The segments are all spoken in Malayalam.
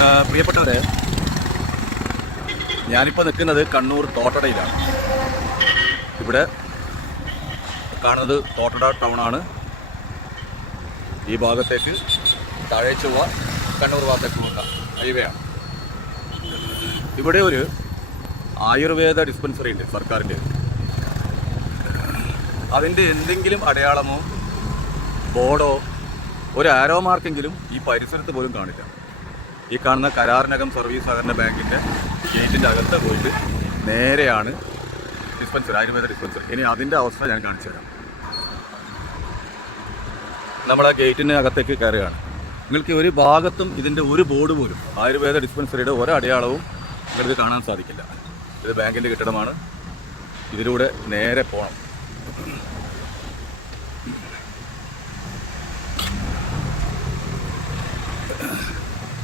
പ്രിയപ്പെട്ടവരെ, ഞാനിപ്പോൾ നിൽക്കുന്നത് കണ്ണൂർ തോട്ടടയിലാണ്. ഇവിടെ കാണുന്നത് തോട്ടട ടൗണാണ്. ഈ ഭാഗത്തേക്ക് താഴെ ചൊവ്വ കണ്ണൂർ ഭാഗത്തേക്ക് പോകുന്ന ഹൈവേ ആണ്. ഇവിടെ ഒരു ആയുർവേദ ഡിസ്പെൻസറി ഉണ്ട് സർക്കാരിൻ്റെ. അതിൻ്റെ എന്തെങ്കിലും അടയാളമോ ബോർഡോ ഒരു ആരോ മാർക്കെങ്കിലും ഈ പരിസരത്ത് പോലും കാണില്ല. ഈ കാണുന്ന കരാറിനകം സർവീസ് സഹകരണ ബാങ്കിൻ്റെ ഗേറ്റിൻ്റെ അകത്ത് പോയിട്ട് നേരെയാണ് ഡിസ്പെൻസറി, ആയുർവേദ ഡിസ്പെൻസറി. ഇനി അതിൻ്റെ അവസ്ഥ ഞാൻ കാണിച്ചു തരാം. നമ്മൾ ആ ഗേറ്റിൻ്റെ അകത്തേക്ക് കയറുകയാണ്. നിങ്ങൾക്ക് ഒരു ഭാഗത്തും ഇതിൻ്റെ ഒരു ബോർഡ് പോലും ആയുർവേദ ഡിസ്പെൻസറിയുടെ ഒരടയാളവും നിങ്ങൾക്ക് കാണാൻ സാധിക്കില്ല. ഇത് ബാങ്കിൻ്റെ കെട്ടിടമാണ്. ഇതിലൂടെ നേരെ പോകണം.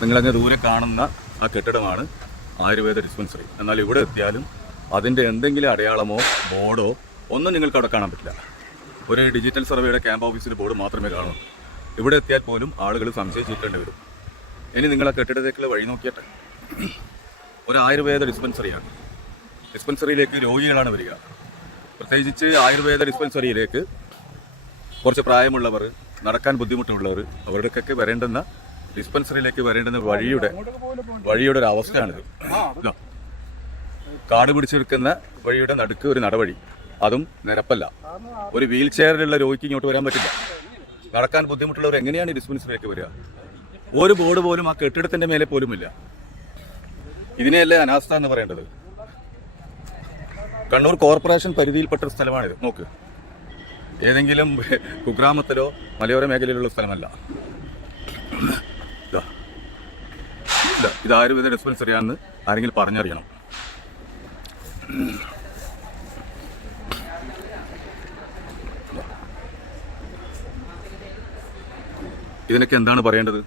നിങ്ങളങ്ങ് ദൂരെ കാണുന്ന ആ കെട്ടിടമാണ് ആയുർവേദ ഡിസ്പെൻസറി. എന്നാൽ ഇവിടെ എത്തിയാലും അതിൻ്റെ എന്തെങ്കിലും അടയാളമോ ബോർഡോ ഒന്നും നിങ്ങൾക്ക് അവിടെ കാണാൻ പറ്റില്ല. ഒരു ഡിജിറ്റൽ സർവേയുടെ ക്യാമ്പ് ഓഫീസിൽ ബോർഡ് മാത്രമേ കാണൂ. ഇവിടെ എത്തിയാൽ പോലും ആളുകൾ സംശയിച്ചിട്ടേണ്ടി വരും. ഇനി നിങ്ങൾ ആ കെട്ടിടത്തേക്കുള്ള വഴി നോക്കിയട്ടെ. ഒരു ആയുർവേദ ഡിസ്പെൻസറിയാണ്. ഡിസ്പെൻസറിയിലേക്ക് രോഗികളാണ് വരിക. പ്രത്യേകിച്ച് ആയുർവേദ ഡിസ്പെൻസറിയിലേക്ക് കുറച്ച് പ്രായമുള്ളവർ, നടക്കാൻ ബുദ്ധിമുട്ടുള്ളവർ, അവരുടെയൊക്കെ വരേണ്ടുന്ന ഡിസ്പെൻസറിയിലേക്ക് വരേണ്ടുന്ന വഴിയുടെ ഒരു അവസ്ഥയാണിത്. കാട് പിടിച്ചെടുക്കുന്ന വഴിയുടെ നടുക്ക് ഒരു നടവഴി, അതും നിരപ്പല്ല. ഒരു വീൽ ചെയറിലുള്ള രോഗിക്ക് ഇങ്ങോട്ട് വരാൻ പറ്റില്ല. നടക്കാൻ ബുദ്ധിമുട്ടുള്ളവർ എങ്ങനെയാണ് ഈ ഡിസ്പെൻസറിയിലേക്ക് വരിക? ഒരു ബോർഡ് പോലും ആ കെട്ടിടത്തിന്റെ മേലെ പോലുമില്ല. ഇതിനെയല്ലേ അനാസ്ഥ എന്ന് പറയേണ്ടത്. കണ്ണൂർ കോർപ്പറേഷൻ പരിധിയിൽപ്പെട്ട ഒരു സ്ഥലമാണിത്. നോക്ക്, ഏതെങ്കിലും കുഗ്രാമത്തിലോ മലയോര മേഖലയിലുള്ള സ്ഥലമല്ല. ഇത് ആയുർവേദ ഡിസ്പെൻസറിയാണെന്ന് ആരെങ്കിലും പറഞ്ഞറിയണം. ഇതിനൊക്കെ എന്താണ് പറയേണ്ടത്?